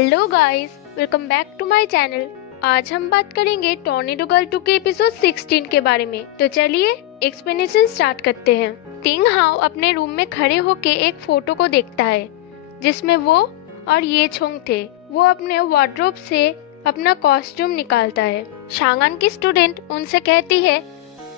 Hello guys, welcome back to my channel. आज हम बात करेंगे टॉर्नेडो गर्ल 2 के एपिसोड 16 के बारे में। तो चलिए एक्सप्लेनेशन स्टार्ट करते हैं। टिंग हाओ अपने रूम में खड़े होके एक फोटो को देखता है जिसमें वो और ये छोंग थे। वो अपने वार्डरोब से अपना कॉस्ट्यूम निकालता है। शांगान की स्टूडेंट उनसे कहती है,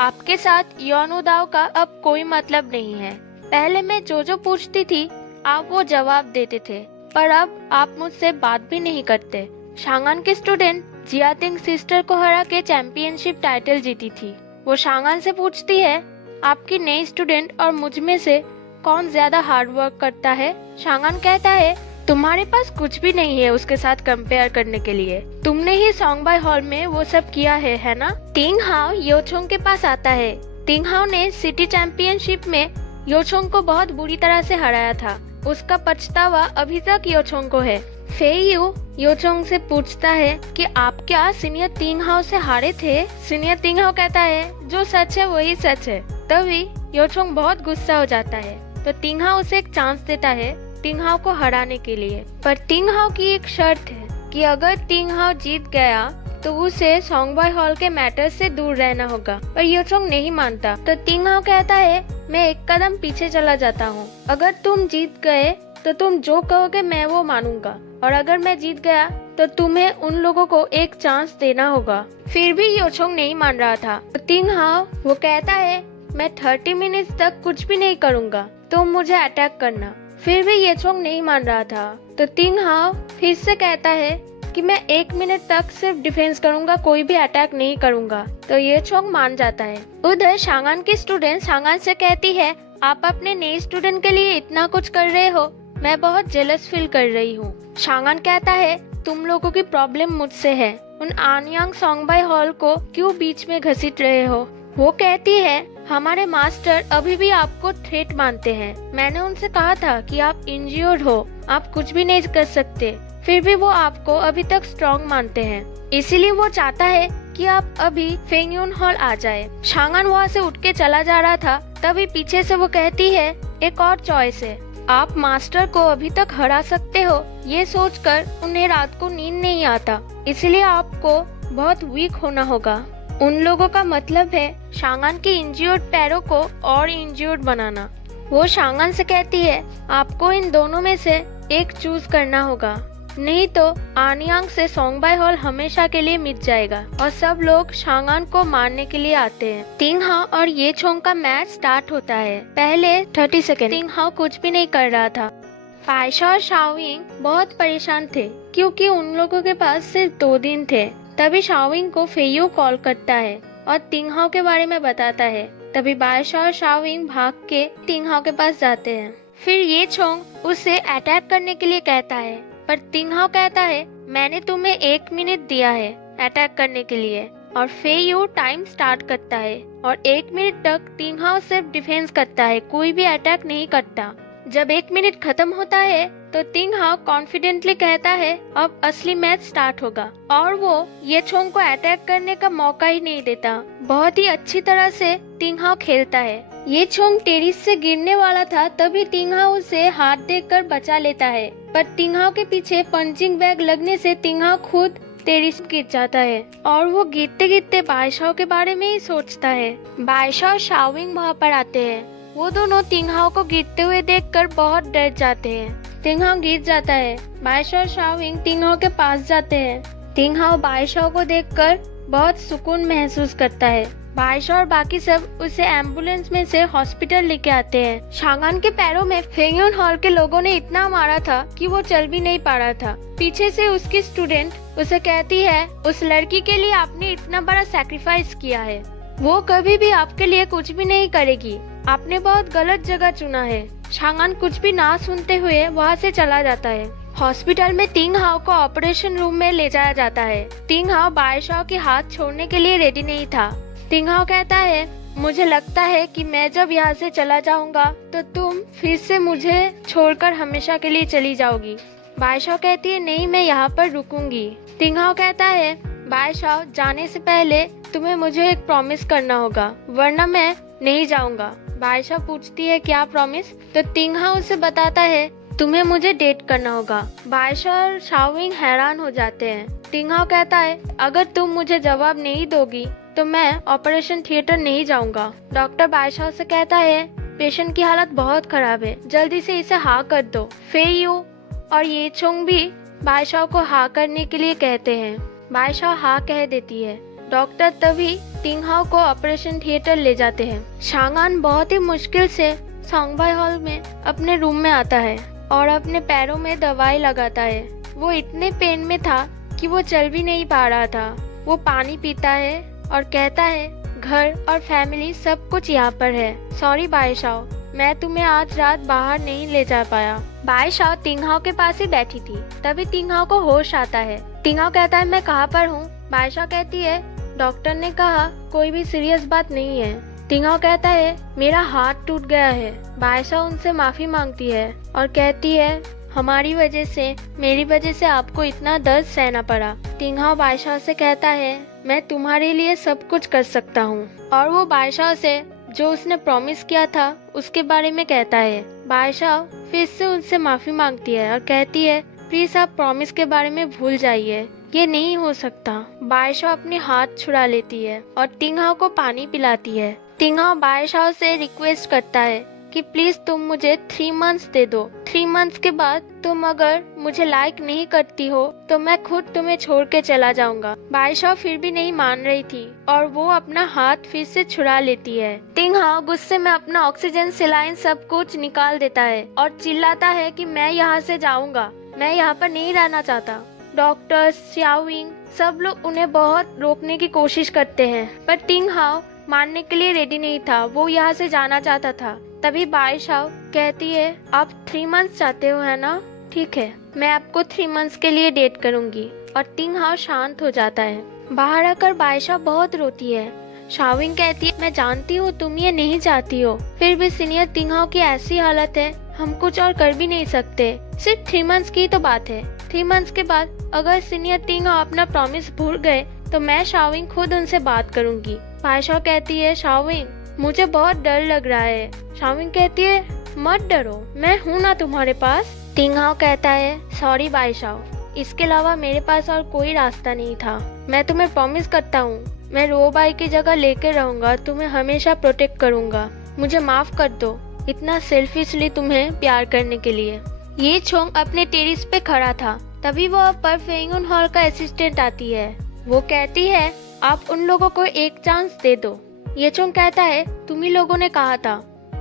आपके साथ योनो दाओ का अब कोई मतलब नहीं है। पहले मैं जो पूछती थी आप वो जवाब देते थे, पर अब आप मुझसे बात भी नहीं करते। शांगान की स्टूडेंट जियातिंग सिस्टर को हरा के चैंपियनशिप टाइटल जीती थी। वो शांगान से पूछती है, आपकी नई स्टूडेंट और मुझ में से कौन ज्यादा हार्ड वर्क करता है। शांगान कहता है, तुम्हारे पास कुछ भी नहीं है उसके साथ कंपेयर करने के लिए। तुमने ही सॉन्गबाई हॉल में वो सब किया है ना। टिंग हाओ योचोंग के पास आता है। टिंग हाओ ने सिटी चैंपियनशिप में योचोंग को बहुत बुरी तरह से हराया था। उसका पछतावा अभी तक योचोंग को है। फेयू योचोंग से पूछता है कि आप क्या सीनियर टिंग हाओ से हारे थे। सीनियर टिंग हाओ कहता है, जो सच है वही सच है। तभी योचोंग बहुत गुस्सा हो जाता है, तो टिंग हाओ उसे एक चांस देता है टिंग हाओ को हराने के लिए। पर टिंग हाओ की एक शर्त है कि अगर टिंग हाओ जीत गया तो उसे सॉन्गबाई हॉल के मैटर से दूर रहना होगा। पर योचोंग नहीं मानता, तो टिंग हाओ कहता है, मैं एक कदम पीछे चला जाता हूँ। अगर तुम जीत गए तो तुम जो कहोगे मैं वो मानूंगा, और अगर मैं जीत गया तो तुम्हें उन लोगों को एक चांस देना होगा। फिर भी योचोंग नहीं मान रहा था। तो टिंग हाओ वो कहता है, मैं 30 मिनट तक कुछ भी नहीं करूँगा, तुम मुझे अटैक करना। फिर भी योचोंग नहीं मान रहा था, तो टिंग हाओ फिर से कहता है कि मैं 1 मिनट तक सिर्फ डिफेंस करूंगा, कोई भी अटैक नहीं करूंगा। तो योचोंग मान जाता है। उधर शांगान की स्टूडेंट शांगान से कहती है, आप अपने नए स्टूडेंट के लिए इतना कुछ कर रहे हो, मैं बहुत जेलस फील कर रही हूँ। शांगान कहता है, तुम लोगों की प्रॉब्लम मुझसे है, उन आनयांग सॉन्गबाई हॉल को क्यों बीच में घसीट रहे हो। वो कहती है, हमारे मास्टर अभी भी आपको थ्रेट मानते हैं। मैंने उनसे कहा था कि आप इंज्योर्ड हो, आप कुछ भी नहीं कर सकते, फिर भी वो आपको अभी तक स्ट्रॉन्ग मानते हैं। इसीलिए वो चाहता है कि आप अभी फेंगयून हॉल आ जाए। शांगान वहाँ से उठ के चला जा रहा था, तभी पीछे से वो कहती है, एक और चॉइस है, आप मास्टर को अभी तक हरा सकते हो। ये सोचकर उन्हें रात को नींद नहीं आता, इसलिए आपको बहुत वीक होना होगा। उन लोगों का मतलब है शांगान के इंज्योर्ड पैरों को और इंज्योर्ड बनाना। वो शांगान से कहती है, आपको इन दोनों में से एक चूज करना होगा, नहीं तो आनयांग से सॉन्गबाई हॉल हमेशा के लिए मिट जाएगा और सब लोग शांगान को मारने के लिए आते हैं। टिंग हाओ और ये छोंग का मैच स्टार्ट होता है। पहले 30 सेकेंड टिंग हाओ कुछ भी नहीं कर रहा था। पायशा और शाओविंग बहुत परेशान थे क्योंकि उन लोगों के पास सिर्फ 2 दिन थे। तभी शाओविंग को फेयू कॉल करता है और टिंग हाओ के बारे में बताता है। तभी बायशा और शाओविंग भाग के टिंग हाओ के पास जाते हैं। फिर ये छोंग उसे अटैक करने के लिए कहता है, पर टिंग हाओ कहता है, मैंने तुम्हें 1 मिनट दिया है अटैक करने के लिए। और फेयू टाइम स्टार्ट करता है और 1 मिनट तक टिंग हाओ सिर्फ डिफेंस करता है, कोई भी अटैक नहीं करता। जब 1 मिनट खत्म होता है तो टिंग हाओ कॉन्फिडेंटली कहता है, अब असली मैच स्टार्ट होगा, और वो ये छोंग को अटैक करने का मौका ही नहीं देता। बहुत ही अच्छी तरह से टिंग हाओ खेलता है। ये छोंग टेरिस से गिरने वाला था, तभी टिंग हाओ उसे हाथ देकर बचा लेता है, पर टिंग हाओ के पीछे पंचिंग बैग लगने से टिंग हाओ खुद टेरिस गिर जाता है और वो गिरते गिरते बायशाओ के बारे में ही सोचता है। बायशा और शाओविंग वहाँ पर आते हैं। वो दोनों टिंग हाओ को गिरते हुए देखकर बहुत डर जाते हैं। टिंग हाओ गिर जाता है। बायशा और शाओविंग टिंग हाओ के पास जाते हैं। टिंग हाओ बायशाओ को देखकर बहुत सुकून महसूस करता है। बायशा और बाकी सब उसे एम्बुलेंस में से हॉस्पिटल लेके आते हैं। शांगान के पैरों में फेंगयून हॉल के लोगों ने इतना मारा था कि वो चल भी नहीं पा रहा था। पीछे से उसकी स्टूडेंट उसे कहती है, उस लड़की के लिए आपने इतना बड़ा सैक्रिफाइस किया है, वो कभी भी आपके लिए कुछ भी नहीं करेगी, आपने बहुत गलत जगह चुना है। शांगान कुछ भी ना सुनते हुए वहाँ से चला जाता है। हॉस्पिटल में टिंग हाओ को ऑपरेशन रूम में ले जाया जाता है। टिंग हाओ बायशाओ के हाथ छोड़ने के लिए रेडी नहीं था। टिंग हाओ कहता है, मुझे लगता है कि मैं जब यहाँ से चला जाऊंगा तो तुम फिर से मुझे छोड़कर हमेशा के लिए चली जाओगी। बायशाओ कहती है, नहीं, मैं यहाँ पर रुकूंगी। टिंग हाओ कहता है, बायशाओ जाने से पहले तुम्हें मुझे एक प्रॉमिस करना होगा, वरना मैं नहीं जाऊंगा। बायशा पूछती है, क्या प्रॉमिस। तो टिंग हाओ उसे बताता है तुम्हें मुझे डेट करना होगा। बायशा और शाओविंग हैरान हो जाते हैं। टिंग हाओ कहता है अगर तुम मुझे जवाब नहीं दोगी तो मैं ऑपरेशन थिएटर नहीं जाऊंगा। डॉक्टर बायशा से कहता है पेशेंट की हालत बहुत खराब है, जल्दी से इसे हाँ कर दो। फेयू और ये चोंग भी बायशा को हाँ करने के लिए कहते हैं। बायशा हाँ कह देती है। डॉक्टर तभी टिंग हाओ को ऑपरेशन थिएटर ले जाते हैं। शांगान बहुत ही मुश्किल से सॉन्गबाई हॉल में अपने रूम में आता है और अपने पैरों में दवाई लगाता है। वो इतने पेन में था कि वो चल भी नहीं पा रहा था। वो पानी पीता है और कहता है घर और फैमिली सब कुछ यहाँ पर है। सॉरी बायशाओ, मैं तुम्हें आज रात बाहर नहीं ले जा पाया। बायशाओ टिंग हाओ के पास ही बैठी थी। तभी टिंग हाओ को होश आता है। टिंग हाओ कहता है मैं कहाँ पर हूँ। बायशाओ कहती है डॉक्टर ने कहा कोई भी सीरियस बात नहीं है। टिंग हाओ कहता है मेरा हाथ टूट गया है। बायशाओ उनसे माफी मांगती है और कहती है हमारी वजह से, मेरी वजह से आपको इतना दर्द सहना पड़ा। टिंग हाओ बायशाओ से कहता है मैं तुम्हारे लिए सब कुछ कर सकता हूँ। और वो बायशाओ से जो उसने प्रॉमिस किया था उसके बारे में कहता है। बायशाओ फिर से उनसे माफी मांगती है और कहती है प्लीज आप प्रॉमिस के बारे में भूल जाइए, ये नहीं हो सकता। बायशाओ अपने हाथ छुड़ा लेती है और टिंग हाओ को पानी पिलाती है। टिंग हाओ बायशाओ से रिक्वेस्ट करता है कि प्लीज तुम मुझे 3 मंथ्स दे दो। 3 मंथ्स के बाद तुम अगर मुझे लाइक नहीं करती हो तो मैं खुद तुम्हें छोड़ के चला जाऊंगा। बायशाओ फिर भी नहीं मान रही थी और वो अपना हाथ फिर से छुड़ा लेती है। टिंग हाओ गुस्से में अपना ऑक्सीजन सिलाइन सब कुछ निकाल देता है और चिल्लाता है कि मैं यहाँ से जाऊंगा, मैं यहाँ पर नहीं रहना चाहता। डॉक्टर शाओविंग सब लोग उन्हें बहुत रोकने की कोशिश करते हैं पर टिंग हाओ मानने के लिए रेडी नहीं था। वो यहाँ से जाना चाहता था। तभी बायशाओ कहती है आप 3 मंथ्स चाहते हो है ना, ठीक है मैं आपको 3 मंथ्स के लिए डेट करूंगी। और टिंग हाओ शांत हो जाता है। बाहर आकर बायशाओ बहुत रोती है। शाओविंग कहती है मैं जानती हूँ तुम ये नहीं चाहती हो, फिर भी सीनियर टिंग हाओ की ऐसी हालत है हम कुछ और कर भी नहीं सकते। सिर्फ 3 मंथ्स की तो बात है। 3 मंथ्स के बाद अगर सीनियर टिंग हाओ अपना प्रॉमिस भूल गए तो मैं शाओविंग खुद उनसे बात करूंगी। बायशाओ कहती है शाओविंग मुझे बहुत डर लग रहा है। शाओविंग कहती है मत डरो, मैं हूँ ना तुम्हारे पास। टिंग हाओ कहता है सॉरी बायशाओ, इसके अलावा मेरे पास और कोई रास्ता नहीं था। मैं तुम्हें प्रॉमिस करता हूँ मैं रोबाई की जगह लेकर रहूंगा, तुम्हें हमेशा प्रोटेक्ट करूंगा। मुझे माफ कर दो इतना सेल्फिशली तुम्हें प्यार करने के लिए। ये चोंग अपने टेरिस पे खड़ा था। तभी वो पर फेंगुन हॉल का असिस्टेंट आती है। वो कहती है आप उन लोगों को एक चांस दे दो। ये चोंग कहता है तुम ही लोगों ने कहा था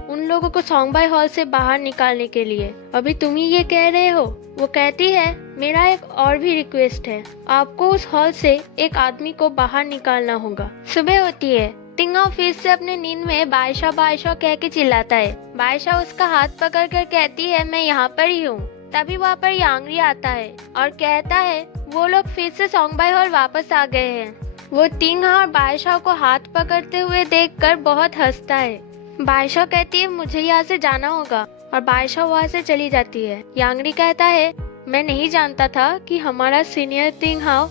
उन लोगों को सॉन्गबाई हॉल से बाहर निकालने के लिए, अभी तुम ही ये कह रहे हो। वो कहती है मेरा एक और भी रिक्वेस्ट है, आपको उस हॉल से एक आदमी को बाहर निकालना होगा। सुबह होती है। टिंग हाओ फिर से अपने नींद में बायशाओ बायशाओ कह के चिल्लाता है। बायशाओ उसका हाथ पकड़ कर कहती है मैं यहाँ पर ही हूँ। तभी वहाँ पर यांगरी आता है और कहता है वो लोग फिर से सॉन्गबाई हॉल वापस आ गए हैं। वो टिंग हाओ और बायशाओ को हाथ पकड़ते हुए देखकर बहुत हंसता है। बायशाओ कहती है मुझे यहाँ से जाना होगा और बायशाओ वहाँ से चली जाती है। यांगरी कहता है मैं नहीं जानता था कि हमारा सीनियर टिंग हाओ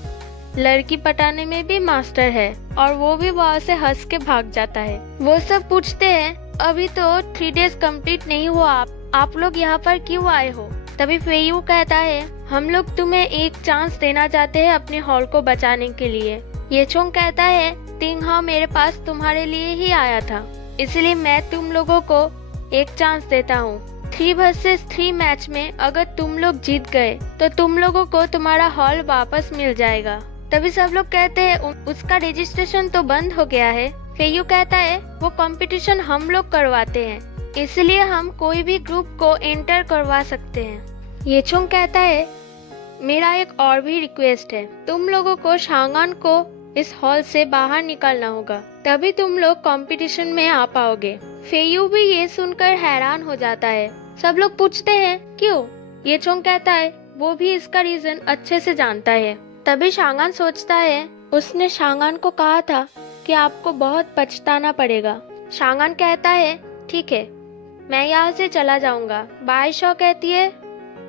लड़की पटाने में भी मास्टर है। और वो भी वहाँ से हंस के भाग जाता है। वो सब पूछते हैं अभी तो 3 डेज कंप्लीट नहीं हुआ, आप लोग यहाँ पर क्यों आए हो। तभी फेयू कहता है हम लोग तुम्हें एक चांस देना चाहते हैं अपने हॉल को बचाने के लिए। ये चोंग कहता है टिंग हाओ मेरे पास तुम्हारे लिए ही आया था, इसलिए मैं तुम लोगों को एक चांस देता हूँ। 3 वर्सेस 3 मैच में अगर तुम लोग जीत गए तो तुम लोगों को तुम्हारा हॉल वापस मिल जाएगा। तभी सब लोग कहते हैं उसका रजिस्ट्रेशन तो बंद हो गया है। फेयू कहता है वो कंपटीशन हम लोग करवाते हैं, इसलिए हम कोई भी ग्रुप को एंटर करवा सकते हैं। ये चोंग कहता है मेरा एक और भी रिक्वेस्ट है, तुम लोगों को शांगान को इस हॉल से बाहर निकालना होगा, तभी तुम लोग कंपटीशन में आ पाओगे। फेयू भी ये सुनकर हैरान हो जाता है। सब लोग पूछते हैं क्यों। ये चोंग कहता है वो भी इसका रीजन अच्छे से जानता है। तभी शांगान सोचता है उसने शांगान को कहा था कि आपको बहुत पछताना पड़ेगा। शांगान कहता है ठीक है मैं यहाँ से चला जाऊंगा। बायशाओ कहती है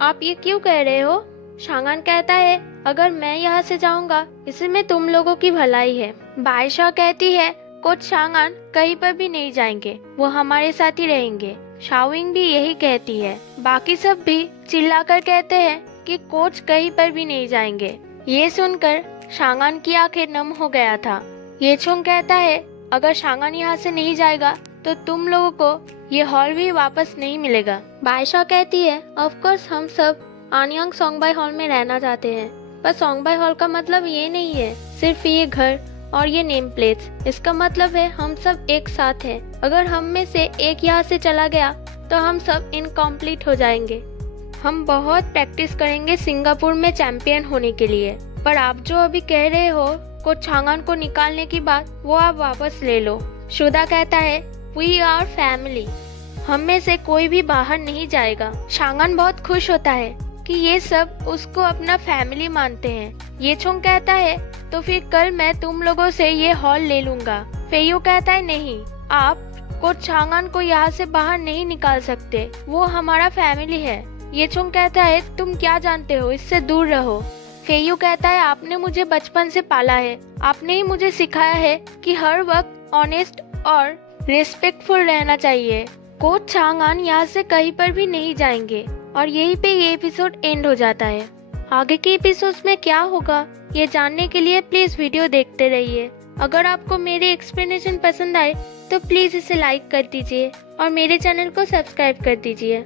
आप ये क्यों कह रहे हो। शांगान कहता है अगर मैं यहाँ से जाऊंगा इसमें तुम लोगों की भलाई है। बायशाओ कहती है कोच शांगान कहीं पर भी नहीं जाएंगे, वो हमारे साथ ही रहेंगे। शाओविंग भी यही कहती है। बाकी सब भी चिल्लाकर कहते हैं कि कोच कहीं पर भी नहीं जाएंगे। ये सुनकर शांगान की आंखें नम हो गया था। ये चोंग कहता है अगर शांगान यहाँ से नहीं जाएगा तो तुम लोगों को ये हॉल भी वापस नहीं मिलेगा। बायशा कहती है ऑफ कोर्स हम सब आनयांग सोंगबाई हॉल में रहना चाहते हैं, पर सोंगबाई हॉल का मतलब ये नहीं है सिर्फ ये घर और ये नेम प्लेट्स। इसका मतलब है हम सब एक साथ हैं। अगर हम में से एक यहाँ से चला गया तो हम सब इनकम्प्लीट हो जाएंगे। हम बहुत प्रैक्टिस करेंगे सिंगापुर में चैंपियन होने के लिए, पर आप जो अभी कह रहे हो कोच छांगान को निकालने की बात, वो आप वापस ले लो। शुदा कहता है वी आर फैमिली, हम में से कोई भी बाहर नहीं जाएगा। शांगान बहुत खुश होता है कि ये सब उसको अपना फैमिली मानते हैं। ये चोंग कहता है तो फिर कल मैं तुम लोगों से ये हॉल ले लूंगा। फेयू कहता है नहीं, आप कोच छांगान को यहाँ से बाहर नहीं निकाल सकते, वो हमारा फैमिली है। ये चोंग कहता है तुम क्या जानते हो, इससे दूर रहो। फेयू कहता है आपने मुझे बचपन से पाला है, आपने ही मुझे सिखाया है कि हर वक्त ऑनेस्ट और रिस्पेक्टफुल रहना चाहिए। कोच छांगान यहाँ से कहीं पर भी नहीं जाएंगे और यहीं पे ये एपिसोड एंड हो जाता है। आगे के एपिसोड्स में क्या होगा ये जानने के लिए प्लीज वीडियो देखते रहिए। अगर आपको मेरे एक्सप्लेनेशन पसंद आए तो प्लीज इसे लाइक कर दीजिए और मेरे चैनल को सब्सक्राइब कर दीजिए।